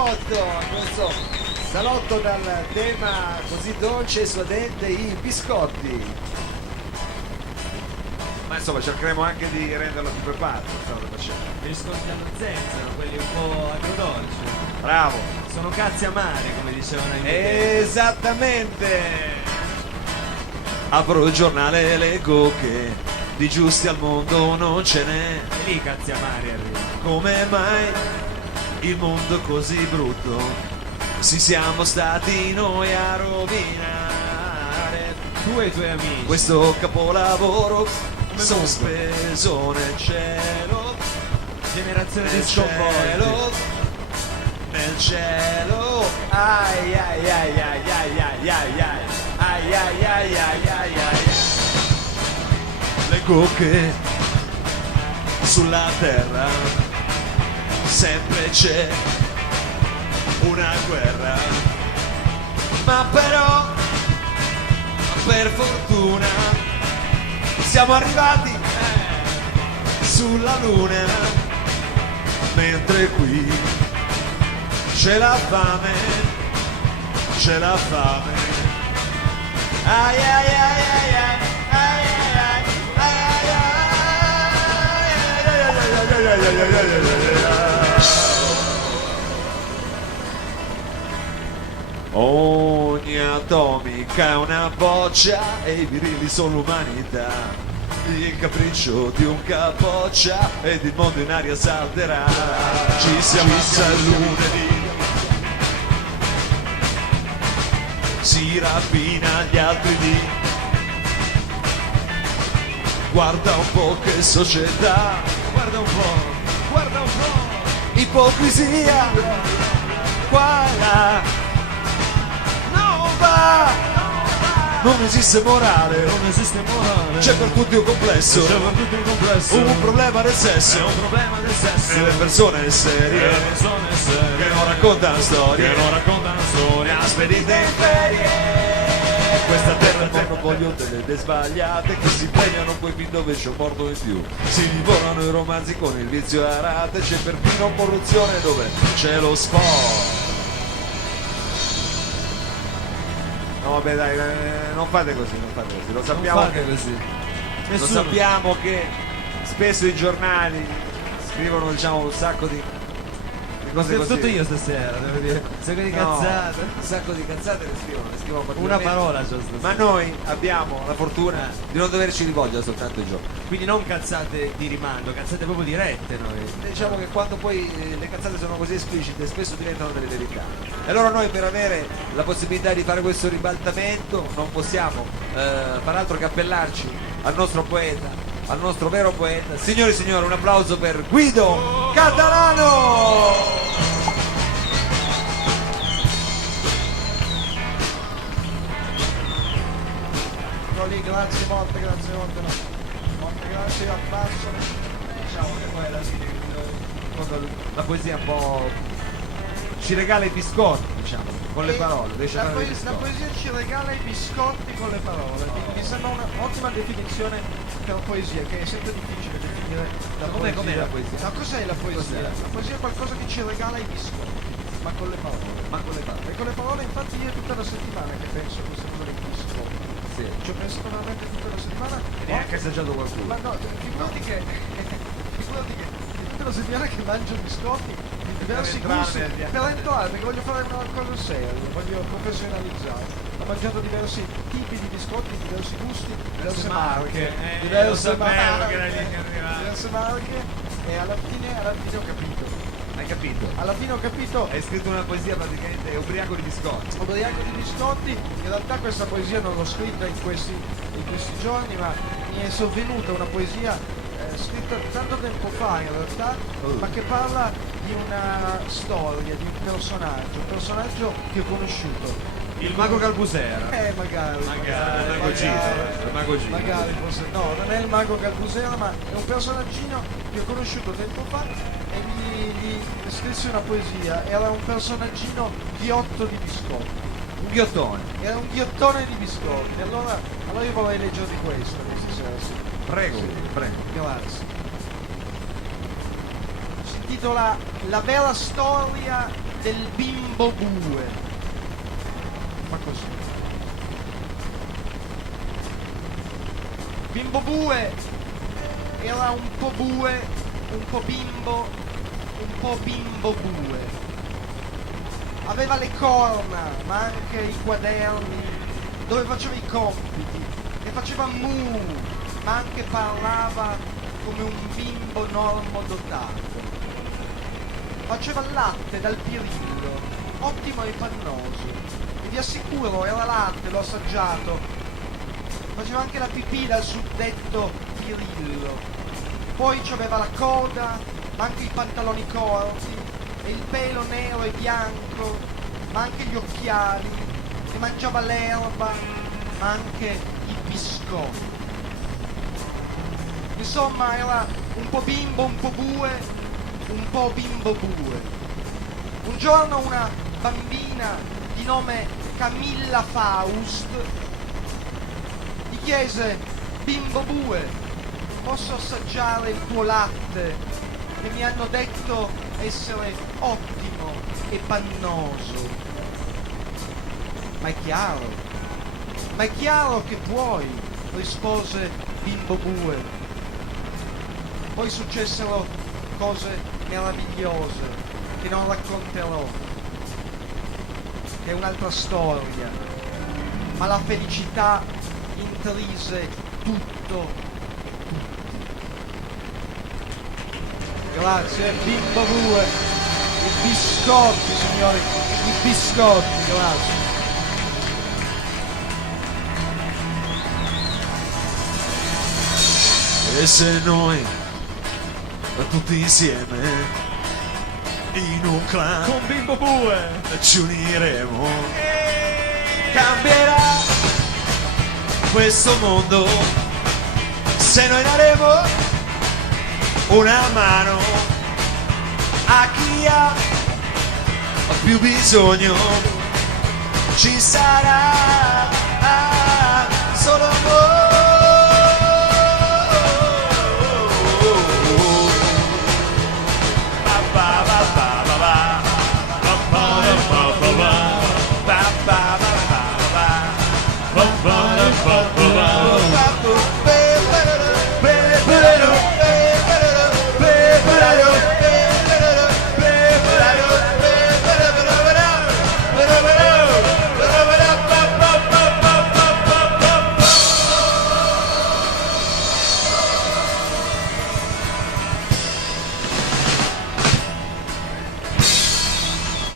salotto, questo salotto dal tema così dolce e suadente, i biscotti. Ma insomma cercheremo anche di renderlo più preparato. Biscotti allo zenzero, quelli un po' agrodolci. Bravo. Sono cazzi amari, come dicevano i miei tempi. Esattamente. Apro il giornale, leggo che di giusti al mondo non ce n'è. E lì cazzi amari arrivano. Come mai il mondo così brutto? Sì, siamo stati noi a rovinare Tu e i tuoi amici. questo capolavoro sospeso nel cielo. Generazione di Nel sconvolti. cielo, nel cielo, ai ai ai ai ai ai ai ai ai ai ai ai ai ai. Leggo che sulla terra sempre c'è una guerra, ma però per fortuna siamo arrivati sulla luna, mentre qui c'è la fame, c'è la fame. Ai ai ai ai ai ai ai ai ai. Ogni atomica è una boccia e i virili sono l'umanità. Il capriccio di un capoccia ed il mondo in aria salterà. Ci siamo il lunedì, si rapina gli altri lì. Guarda un po' che società, Guarda un po', guarda un po'. ipocrisia, qua e là, non va, non esiste morale, Non esiste morale. c'è per tutti un complesso, C'è per tutti un complesso. un problema del È sesso, un problema del sesso. e le persone E serie le persone serie che non raccontano storie, che non raccontano storie. spedite in ferie. Questa terra non voglio delle idee sbagliate che si premiano poi fin dove c'è un morto in più. Si divorano i romanzi con il vizio a rate, c'è perfino corruzione dove c'è lo sport. No vabbè dai, non fate così, lo sappiamo, Non fate che, così. lo Nessuno. sappiamo che spesso i giornali scrivono diciamo un sacco di cose così. Tutto io stasera, devo dire. Sei di No, cazzate. un sacco di cazzate le scrivono Una particolarmente. parola c'ho stasera. Ma noi abbiamo la fortuna di non doverci rivolgere soltanto ai giorni. Quindi non cazzate di rimando, cazzate proprio dirette noi. Diciamo che quando poi le cazzate sono così esplicite spesso diventano delle verità. E allora noi per avere la possibilità di fare questo ribaltamento non possiamo far altro che appellarci al nostro poeta, al nostro vero poeta. Signori e signori, un applauso per Guido Catalano! Lì, grazie molte, no. Molte grazie al basso. Diciamo che poi alla fine quando la poesia un po' ci regala i biscotti, diciamo, con le parole, riesce a La, fare i la biscotti. poesia ci regala i biscotti con le parole. Mi sembra un'ottima definizione per poesia, che è sempre difficile definire la poesia. Com'è la poesia? Ma cos'è la poesia? Cos'è? La poesia è qualcosa che ci regala i biscotti, ma con le parole. Ma con le parole. E con le parole infatti io è tutta la settimana che penso a questa cosa dei biscotti. Sì. Ci ho pensato veramente tutta la settimana. E neanche assaggiato qualcuno. Ma no, figurati che tutta la settimana che mangio biscotti di diversi entrare gusti nel piano. per entrare, perché voglio fare una cosa seria, voglio professionalizzare. Ho mangiato diversi tipi di biscotti, diversi gusti, diverse marche, lo sapevo che era lì che arrivava. diverse marche e alla fine ho capito. Hai capito? Alla fine ho capito. Hai scritto una poesia praticamente ubriaco di biscotti. Ubriaco di biscotti, in realtà questa poesia non l'ho scritta in questi giorni, ma mi è sovvenuta una poesia scritta tanto tempo fa in realtà, ma che parla di una storia, di un personaggio che ho conosciuto. Il mago Calbusera. Magari. il mago Gino, il mago Gino. Magari forse. No, non è il mago Calbusera, ma è un personaggino che ho conosciuto tempo fa e gli scrissi una poesia. Era un personaggino ghiotto di biscotti. Un ghiottone. Era un ghiottone di biscotti. Allora io vorrei leggervi questo questa sera, sì. Prego, Sì. prego. Grazie. Si intitola La vera storia del bimbo bue. Fa così. Bimbo bue era un po' bue, un po' bimbo, un po' bimbo bue. Aveva le corna, ma anche i quaderni dove faceva i compiti, e faceva mu, ma anche parlava come un bimbo normodotato. Faceva il latte dal pirillo, ottimo e pannoso, e vi assicuro era latte, l'ho assaggiato. Faceva anche la pipì dal suddetto pirillo. Poi c'aveva la coda, ma anche i pantaloni corti, e il pelo nero e bianco, ma anche gli occhiali, e mangiava l'erba, ma anche i biscotti. Insomma, era un po' bimbo, un po' bue, un po' bimbo bue. Un giorno una bambina di nome Camilla Faust gli chiese: bimbo bue, posso assaggiare il tuo latte, che mi hanno detto essere ottimo e pannoso? Ma è chiaro che puoi, rispose bimbo bue. Poi successero cose meravigliose che non racconterò, che è un'altra storia, ma la felicità intrise tutto. Grazie, bimbo bue, i biscotti, signori, i biscotti, grazie. E se noi tutti insieme in un clan Con bimbo bue ci uniremo, cambierà questo mondo se noi daremo una mano a chi ha più bisogno. Ci sarà